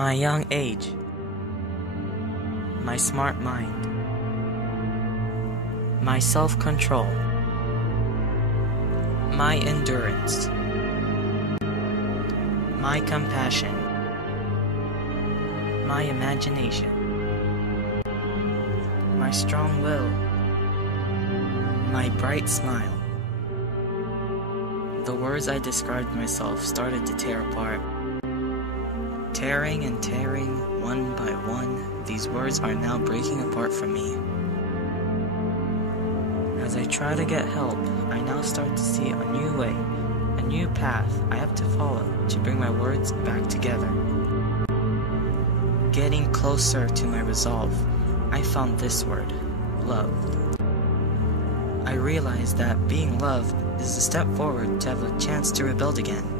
My young age, my smart mind, my self-control, my endurance, my compassion, my imagination, my strong will, my bright smile. The words I described myself started to tear apart. Tearing and tearing, one by one, these words are now breaking apart from me. As I try to get help, I now start to see a new way, a new path I have to follow to bring my words back together. Getting closer to my resolve, I found this word, love. I realized that being loved is a step forward to have a chance to rebuild again.